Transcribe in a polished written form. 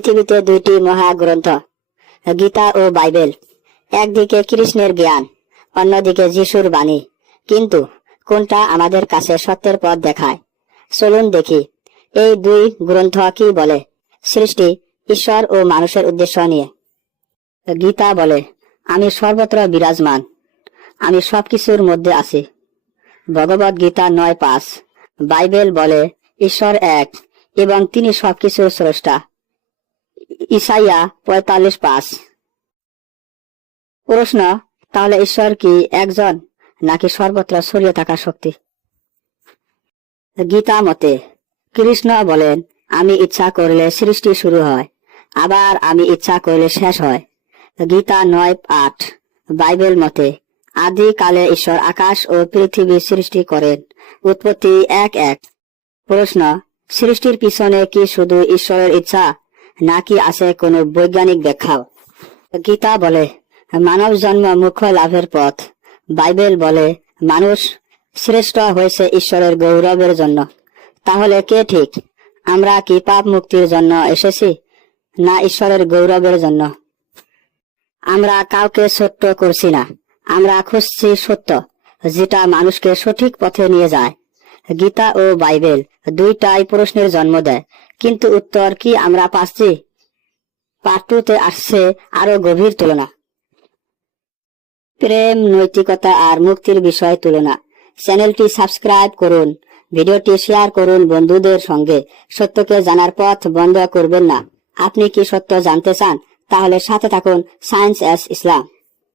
পৃথিবীতে দুইটি মহাগ্রন্থ, গীতা ও বাইবেল। একদিকে কৃষ্ণের জ্ঞান, অন্যদিকে যিশুর বাণী। কিন্তু কোনটা আমাদের কাছে সত্যের পথ দেখায়? চলুন দেখি এই দুই গ্রন্থ কি বলে সৃষ্টি, ঈশ্বর ও মানুষের উদ্দেশ্য নিয়ে। গীতা বলে, আমি সর্বত্র বিরাজমান, আমি সবকিছুর মধ্যে আছি। ভগবদ গীতা 9:5। বাইবেল বলে, ঈশ্বর এক এবং তিনি সবকিছুর স্রষ্টা। ইসাইয়া 45:5। প্রশ্ন, তাহলে ঈশ্বর কি একজন নাকি সর্বত্র ছড়িয়ে থাকা শক্তি? গীতা মতে কৃষ্ণ বলেন, আমি ইচ্ছা করলে সৃষ্টি শুরু হয়, আবার আমি ইচ্ছা করলে শেষ হয়। গীতা 9:8। বাইবেল মতে আদিকালে ঈশ্বর আকাশ ও পৃথিবী সৃষ্টি করেন। উৎপত্তি 1:1। প্রশ্ন, সৃষ্টির পিছনে কি শুধু ঈশ্বরের ইচ্ছা নাকি আছে কোনো বৈজ্ঞানিক ব্যাখ্যাও? গীতা বলে, মানব জন্ম মুখ্য লাভের পথ। বাইবেল বলে, মানুষ শ্রেষ্ঠ হয়েছে ঈশ্বরের গৌরবের জন্য। তাহলে কে ঠিক? আমরা কি পাপ মুক্তির জন্য এসেছি না ঈশ্বরের গৌরবের জন্য? আমরা কাউকে ছোট্ট করছি না, আমরা খুঁজছি সত্য, যেটা মানুষকে সঠিক পথে নিয়ে যায়। গীতা ও বাইবেল দুইটাই প্রশ্নের জন্ম দেয়, কিন্তু উত্তর কি আমরা পাচ্ছি? পার্ট 2-তে আসছে আরো গভীর তুলনা। প্রেম, নৈতিকতা আর মুক্তির বিষয় তুলনা। চ্যানেলটি সাবস্ক্রাইব করুন, ভিডিওটি শেয়ার করুন বন্ধুদের সঙ্গে। সত্যকে জানার পথ বন্ধ করবেন না। আপনি কি সত্য জানতে চান? তাহলে সাথে থাকুন সায়েন্স এস ইসলাম।